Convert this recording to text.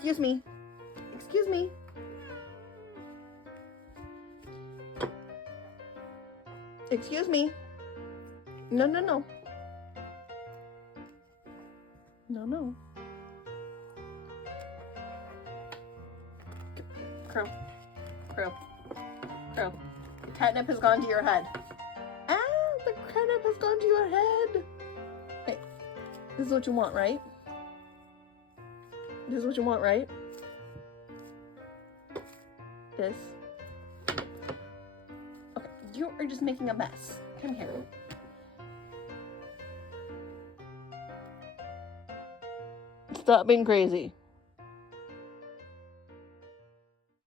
Excuse me. Excuse me. Excuse me. No, no, no. No, no. Crow. Crow. Crow. The catnip has gone to your head. Ah, the catnip has gone to your head. Hey, this is what you want, right? This is what you want, right? This. Okay, you are just making a mess. Come here. Stop being crazy.